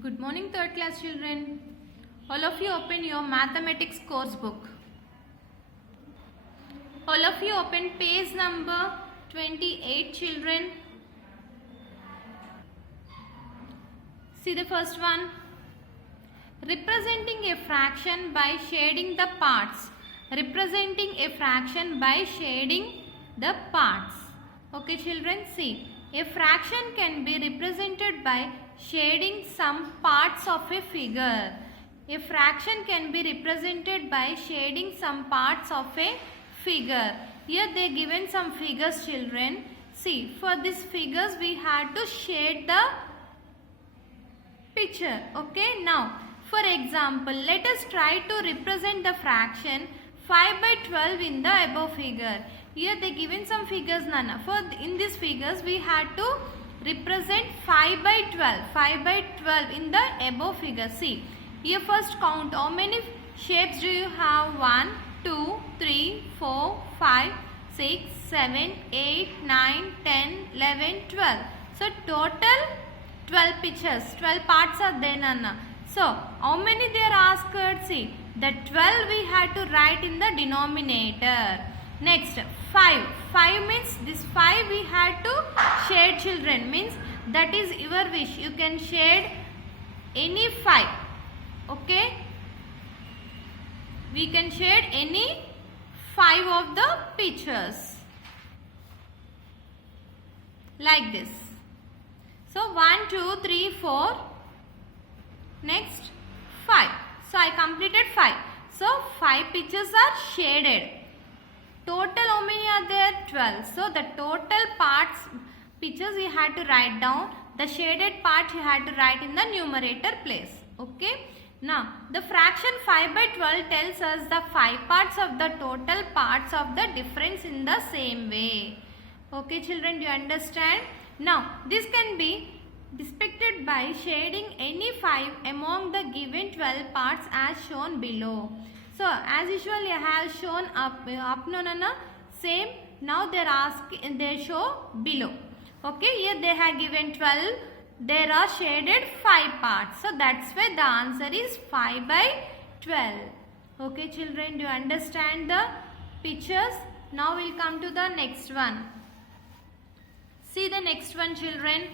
Good morning, third class children. All of you open your mathematics course book. All of you open page number 28, children. See the first one. Representing a fraction by shading the parts. Representing a fraction by shading the parts. Okay, children, see. A fraction can be represented by shading some parts of a figure. A fraction can be represented by shading some parts of a figure. Here they given some figures, children. See, for these figures we had to shade the picture. Okay, now for example, let us try to represent the fraction 5 by 12 in the above figure. Here they given some figures, Nana. For in these figures we had to represent 5 by 12. 5 by 12 in the above figure. See, here first count how many shapes do you have? 1, 2, 3, 4, 5, 6, 7, 8, 9, 10, 11, 12. So total 12 pictures, 12 parts are there, Nana. So how many they are asked? See, the 12 we had to write in the denominator. Next 5. 5 means this 5 we had to shade, children. Means that is your wish. You can shade any 5. Okay. We can shade any 5 of the pictures. Like this. So 1, 2, 3, 4. Next 5. So I completed 5. So 5 pictures are shaded. Total how many are there? 12. So the total parts pictures you had to write down. The shaded part you had to write in the numerator place. Okay. Now the fraction 5 by 12 tells us the 5 parts of the total parts of the difference in the same way. Okay, children, do you understand? Now this can be depicted by shading any 5 among the given 12 parts as shown below. So as usual I have shown up no, same. Now they show below. Okay, here they have given 12. There are shaded 5 parts. So that's why the answer is 5 by 12. Okay, children, do you understand the pictures? Now we'll come to the next one. See the next one, children.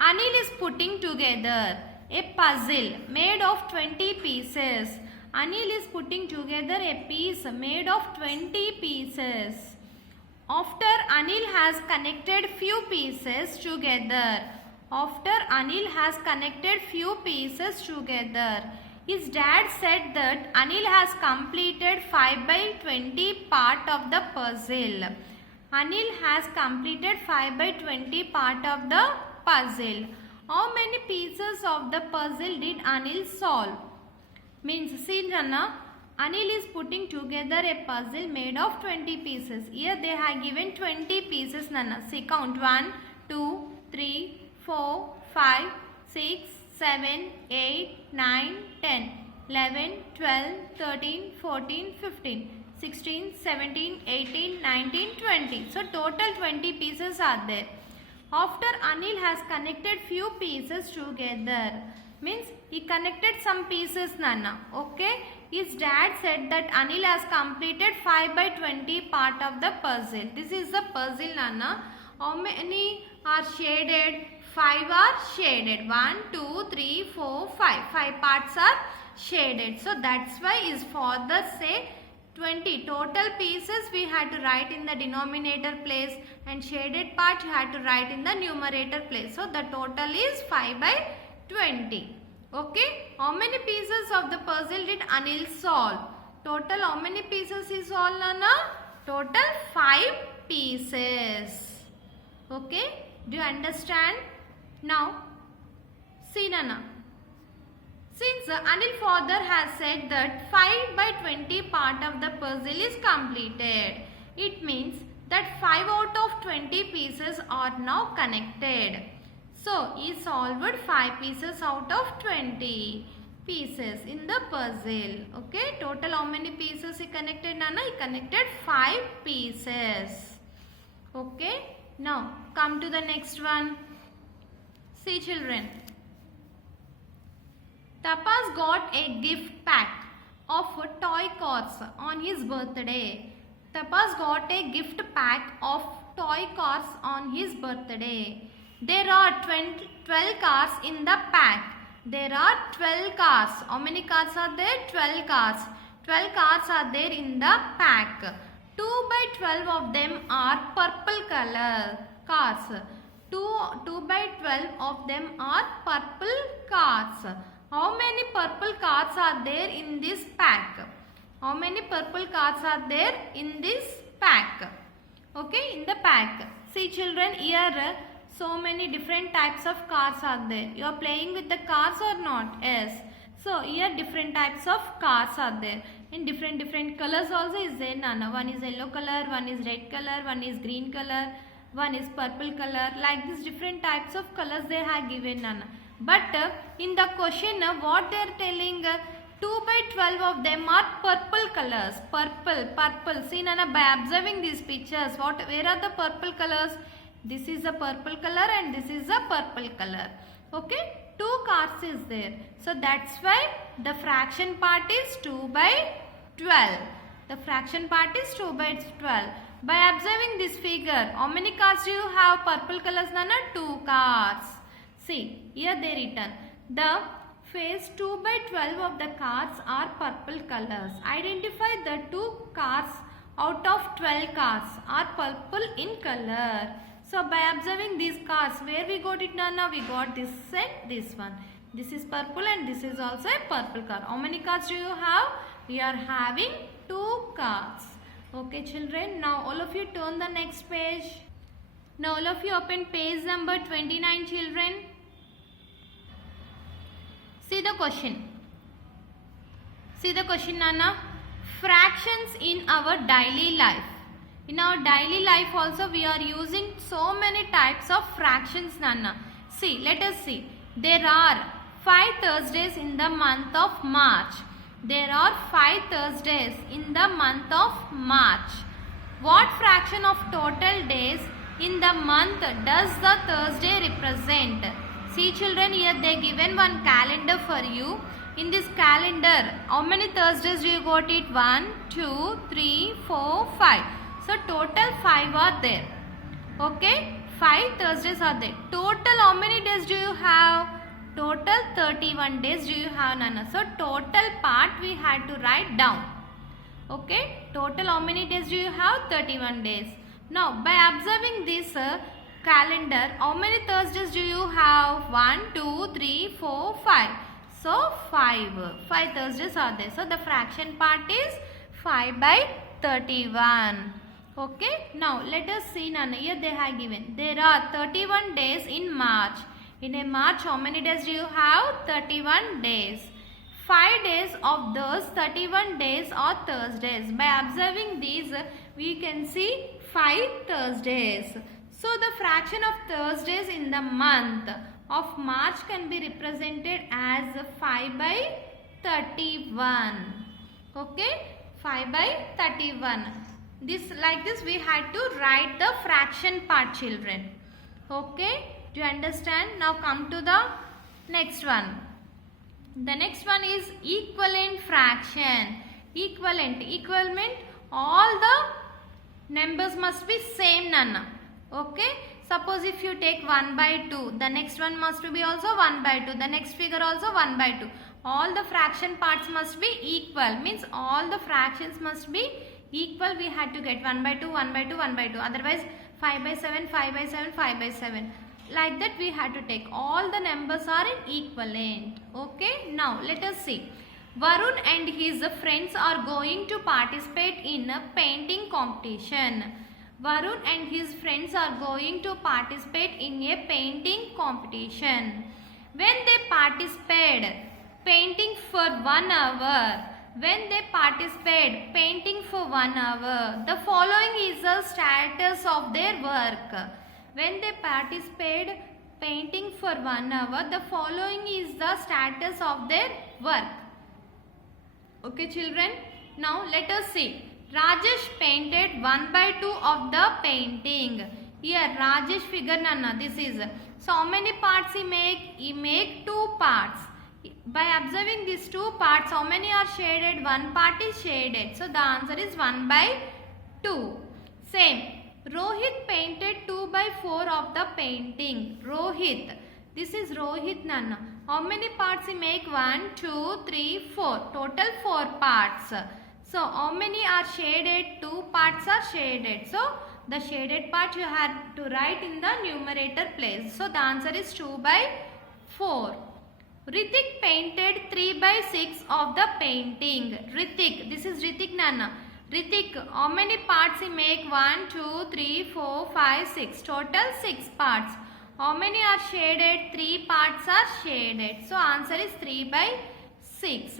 Anil is putting together a puzzle made of 20 pieces. Anil is putting together a piece made of 20 pieces. After Anil has connected few pieces together. His dad said that Anil has completed 5 by 20 part of the puzzle. Anil has completed 5 by 20 part of the puzzle. How many pieces of the puzzle did Anil solve? Means, see, Jana, Anil is putting together a puzzle made of 20 pieces. Here they have given 20 pieces, Nana. See, count 1, 2, 3, 4, 5, 6, 7, 8, 9, 10, 11, 12, 13, 14, 15, 16, 17, 18, 19, 20. So total 20 pieces are there. After Anil has connected few pieces together, means he connected some pieces, Nana. Okay. His dad said that Anil has completed 5 by 20 part of the puzzle. This is the puzzle, Nana. How many are shaded? 5 are shaded. 1, 2, 3, 4, 5. 5 parts are shaded. So that's why his father say 20 total pieces we had to write in the denominator place and shaded part you had to write in the numerator place. So the total is 5 by 20. Okay. How many pieces of the puzzle did Anil solve? Total how many pieces he solved, Nana? Total 5 pieces. Okay. Do you understand? Now, see, Nana. Since Anil father has said that 5 by 20 part of the puzzle is completed, it means that 5 out of 20 pieces are now connected. So, he solved 5 pieces out of 20 pieces in the puzzle. Okay, total how many pieces he connected, Nana? He connected 5 pieces. Okay, now come to the next one. See, children. Tapas got a gift pack of toy cars on his birthday. Tapas got a gift pack of toy cars on his birthday. There are 12 cars in the pack. There are 12 cars. How many cars are there? 12 cars. 12 cars are there in the pack. 2 by 12 of them are purple color cars. 2 by 12 of them are purple cars. How many purple cars are there in this pack? How many purple cars are there in this pack? Okay, in the pack. See children, here so many different types of cars are there. You are playing with the cars or not? Yes. So here different types of cars are there. In different colors also is there, Nana. One is yellow color, one is red color, one is green color, one is purple color. Like this different types of colors they have given, Nana. But in the question what they are telling, 2 by 12 of them are purple colors. Purple. See Nana, by observing these pictures, where are the purple colors? This is a purple color and this is a purple color. Okay, 2 cars is there. So that's why the fraction part is 2 by 12. The fraction part is 2 by 12. By observing this figure, how many cars do you have purple colors, Nana? 2 cars. See, here they written. The face 2 by 12 of the cars are purple colors. Identify the 2 cars out of 12 cars are purple in color. So by observing these cars, where we got it, Nana? We got this and this one. This is purple and this is also a purple car. How many cars do you have? We are having 2 cars. Okay children, now all of you turn the next page. Now all of you open page number 29 children. See the question. See the question, Nana. Fractions in our daily life. In our daily life also we are using so many types of fractions, Nana. See, let us see. There are 5 Thursdays in the month of March. There are 5 Thursdays in the month of March. What fraction of total days in the month does the Thursday represent? See children, here they given one calendar for you. In this calendar, how many Thursdays do you got it? 1, 2, 3, 4, 5. So total 5 are there. Okay, 5 Thursdays are there. Total how many days do you have? Total 31 days do you have, Nana. So total part we had to write down. Okay, total how many days do you have? 31 days. Now by observing this calendar, how many Thursdays do you have? 1, 2, 3, 4, 5. So 5 Thursdays are there. So the fraction part is 5 by 31. Okay, now let us see, Nana. Here they have given. There are 31 days in March. In a March, how many days do you have? 31 days. 5 days of those 31 days are Thursdays. By observing these, we can see 5 Thursdays. So the fraction of Thursdays in the month of March can be represented as 5 by 31. Okay, 5 by 31. Like this we had to write the fraction part, children. Okay, do you understand? Now come to the next one. The next one is equivalent fraction. Equivalent, all the numbers must be same, Nana. Okay, suppose if you take 1 by 2, the next one must be also 1 by 2, the next figure also 1 by 2. All the fraction parts must be equal, means all the fractions must be equal. We had to get 1 by 2, 1 by 2, 1 by 2. Otherwise 5 by 7, 5 by 7, 5 by 7. Like that we had to take. All the numbers are in equivalent. Okay, now let us see. Varun and his friends are going to participate in a painting competition. Varun and his friends are going to participate in a painting competition. When they participate painting for 1 hour, the following is the status of their work. When they participate painting for 1 hour, the following is the status of their work. Okay children, now let us see. Rajesh painted 1 by 2 of the painting. Here Rajesh figure, Nana, this is. So how many parts he make? He make 2 parts. By observing these two parts, how many are shaded? One part is shaded. So the answer is 1 by 2. Same. Rohit painted 2 by 4 of the painting. Rohit. This is Rohit Nanna. How many parts he make? 1, 2, 3, 4. Total 4 parts. So how many are shaded? 2 parts are shaded. So the shaded part you have to write in the numerator place. So the answer is 2 by 4. Ritik painted 3 by 6 of the painting. Ritik, this is Ritik Nana. Ritik, how many parts he make? 1, 2, 3, 4, 5, 6. Total 6 parts. How many are shaded? 3 parts are shaded. So answer is 3 by 6.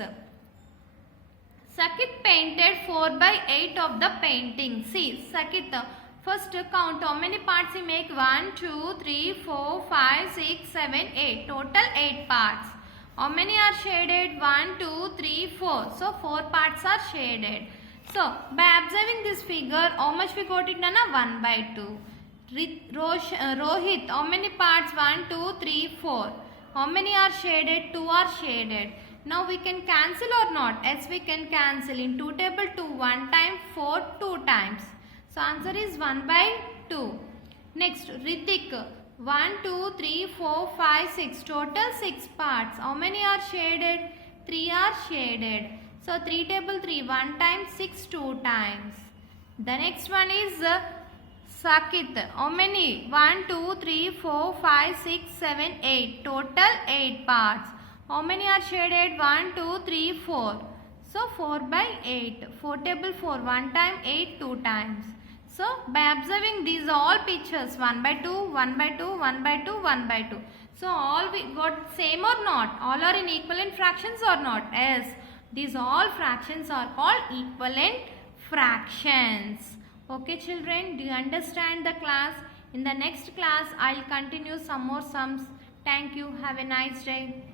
Sakit painted 4 by 8 of the painting. See, Sakit, first count how many parts he make? 1, 2, 3, 4, 5, 6, 7, 8. Total 8 parts. How many are shaded? 1, 2, 3, 4. So 4 parts are shaded. So by observing this figure, how much we got it, Nana? 1 by 2. Rohit, how many parts? 1, 2, 3, 4. How many are shaded? 2 are shaded. Now we can cancel or not? Yes, we can cancel. In 2 table 2 1 time, 4 2 times. So answer is 1 by 2. Next, Ritik. 1, 2, 3, 4, 5, 6. Total 6 parts. How many are shaded? 3 are shaded. So 3 table 3 1 time, 6 2 times. The next one is Sakit. How many? 1, 2, 3, 4, 5, 6, 7, 8. Total 8 parts. How many are shaded? 1, 2, 3, 4. So 4 by 8. 4 table 4 1 time, 8 2 times. So by observing these all pictures, 1 by 2, 1 by 2, 1 by 2, 1 by 2. So all we got same or not? All are in equivalent fractions or not? Yes. These all fractions are called equivalent fractions. Okay children, do you understand the class? In the next class, I will continue some more sums. Thank you. Have a nice day.